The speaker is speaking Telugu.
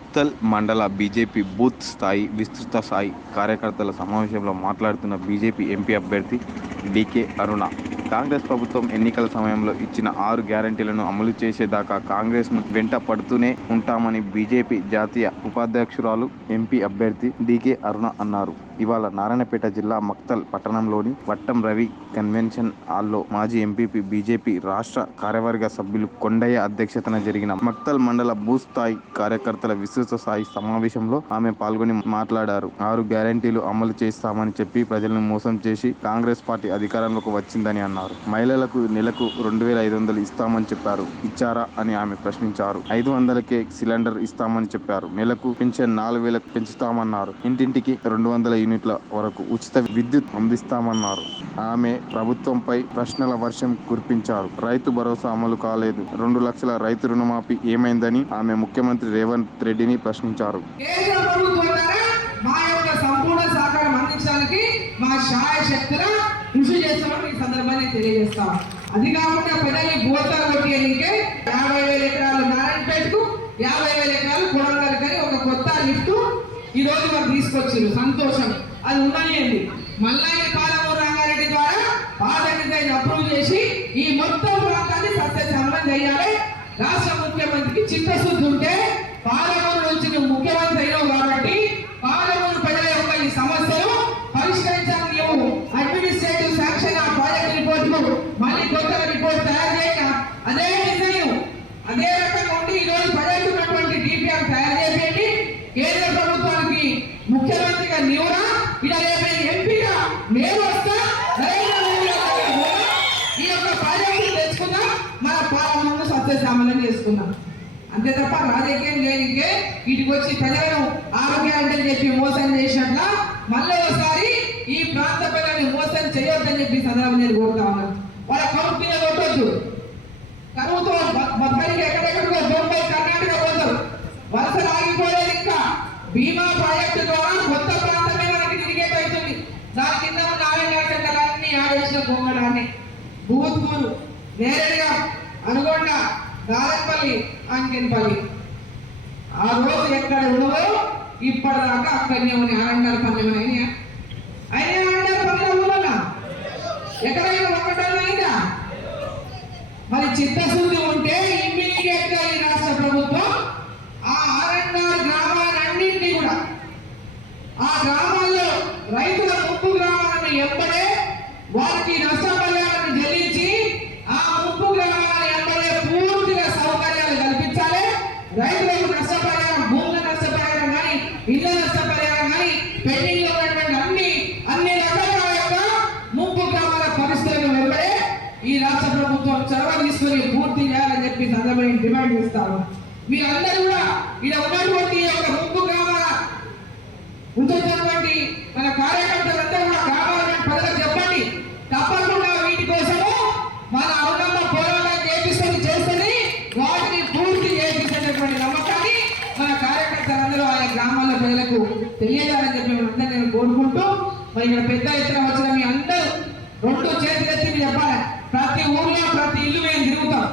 మక్తల్ మండల బీజేపీ బూత్ స్థాయి విస్తృత స్థాయి కార్యకర్తల సమావేశంలో మాట్లాడుతున్న బీజేపీ ఎంపీ అభ్యర్థి డీకే అరుణ. కాంగ్రెస్ ప్రభుత్వం ఎన్నికల సమయంలో ఇచ్చిన ఆరు గ్యారంటీలను అమలు చేసేదాకా కాంగ్రెస్ను వెంట పడుతూనే ఉంటామని బీజేపీ జాతీయ ఉపాధ్యక్షురాలు ఎంపీ అభ్యర్థి డీకే అరుణ అన్నారు. ఇవాళ నారాయణపేట జిల్లా మక్తల్ పట్టణంలోని వట్టం రవి కన్వెన్షన్ హాల్లో మాజీ ఎంపీపీ బీజేపీ రాష్ట్ర కార్యవర్గ సభ్యులు కొండయ్య అధ్యక్షతన జరిగిన మక్తల్ మండల భూస్థాయి కార్యకర్తల విస్తృత స్థాయి సమావేశంలో ఆమె పాల్గొని మాట్లాడారు. ఆరు గ్యారంటీలు అమలు చేస్తామని చెప్పి ప్రజలను మోసం చేసి కాంగ్రెస్ పార్టీ అధికారంలోకి వచ్చిందని అన్నారు. మహిళలకు నెలకు రెండు వేల ఐదు వందలు ఇస్తామని చెప్పారు. ఇచ్చారా అని ఆమె ప్రశ్నించారు. ఐదు వందలకే సిలిండర్ ఇస్తామని చెప్పారు. నెలకు పెన్షన్ నాలుగు వేలకు పెంచుతామన్నారు. ఇంటింటికి రెండు వందల యూనిట్ల వరకు ఉచిత విద్యుత్ అందిస్తామన్నారు. ఆమె ప్రభుత్వంపై ప్రశ్నల వర్షం కురిపించారు. రైతు భరోసా అమలు కాలేదు. రెండు లక్షల రైతు రుణమాఫీ ఏమైందని ఆమె ముఖ్యమంత్రి రేవంత్ రెడ్డిని ప్రశ్నించారు. మా యొక్క సంపూర్ణ సహకారం మా శాయ శక్తుల కృషి చేస్తామని ఈ సందర్భాన్ని తెలియజేస్తాం. అది కాకుండా ప్రజల్ని గోతా అడిగితే యాభై వేల ఎకరాలు నారాయణపేటకు యాభై వేల ఎకరాలు కొడంగల్ ఒక కొత్త లిఫ్ట్ ఈ రోజు మాకు తీసుకొచ్చారు. సంతోషం. అది ఉన్నాయండి మళ్ళా పాలమూరు రంగారెడ్డి ద్వారా పాదగిరిని అప్రూవ్ చేసి ఈ మొత్తం ప్రాంతాన్ని సత్యశ్యామలం చేయాలి. రాష్ట్ర ముఖ్యమంత్రికి చిత్తశుద్ధి ఉంటే పాలమూరు నుంచి ముఖ్యమంత్రి అయినావు కాబట్టి పాలమూరు ప్రజల యొక్క ఈ సమస్య నీవురా ఇలా రేపు ఎంపీగా నేను వస్తా నరేంద్ర మోడీ ఈ యొక్క ప్రాజెక్టు తెచ్చుకుందాం మన పాలనను సత్యశామలం చేసుకుందాం. అంతే తప్ప రాజకీయం చేయకే వీటికి వచ్చి ప్రజలను ఆరోగ్యాన్ని చెప్పి మోసం చేసినట్ల మళ్ళీ ఒకసారి ఈ ప్రాంత ప్రజల్ని మోసం చేయొద్దని చెప్పి సందర్భం నేను కోరుతా ఉన్నాను వాళ్ళ కరువు మీద కొట్టొద్దు. కరువుతో మొత్తానికి ఎక్కడెక్కడికో బొంబాయి కర్ణాటక పోతారు. వలసలు ఆగిపోలేదు ఇంకా. బీమా ప్రాజెక్టు ద్వారా బొమ్మడాన్ని భూత్పూర్ నేరేడుగా అనుగొండ గారెపల్లి అంకెన్పల్లి. ఆ రోజు ఎక్కడ ఉండవో ఇప్పటిదాకా అక్కడనే ఉన్నాయి. ఆరండాల పల్లెం అయినా అయినా ఆరండాల పల్లె ఊళ్ళ ఎక్కడైనా ఒక్కటైనా అయిందా? మరి చిత్తశుద్ధి ఉంటే ఇమ్మీడియట్గా ఈ రాష్ట్ర ప్రభుత్వం ఆ ఆర్ఎన్ఆర్ గ్రామాలన్నింటినీ కూడా ఆ గ్రామ రైతులకు నష్టపరిహారం భూముల నష్టపరిహారం కానీ ఇళ్ళ నష్టపరిహారం కానీ పెండింగ్లో ఉన్నటువంటి అన్ని అన్ని రకాల యొక్క ముప్పు గ్రామాల పరిస్థితులను వెంబడే ఈ రాష్ట్ర ప్రభుత్వం చొరవ తీసుకొని పూర్తి చేయాలని చెప్పి సందర్భంగా డిమాండ్ చేస్తాను మీరందరూ కూడా ఇక్కడ ఉన్నటువంటి ఈ యొక్క ముప్పు గ్రామాల ఉంటున్నటువంటి మన కార్యకర్తలంతా కూడా గ్రామాల ప్రజలకు చెప్పండి తప్పకుండా వీటి కోసము మన అవునమ్మ పోరాటం చేపిస్తుంది చేస్తుంది వాటిని పూర్తి చేయించేటటువంటి నమ్మకాన్ని మన కార్యకర్తలందరూ ఆయా గ్రామాల ప్రజలకు తెలియజేయాలని చెప్పి అందరూ నేను కోరుకుంటూ మరి ఇక్కడ పెద్ద ఎత్తున వచ్చిన మీ అందరూ రెండు చేతులెత్తి మీరు చెప్పాలి. ప్రతి ఊర్లో ప్రతి ఇల్లు మేము తిరుగుతాం.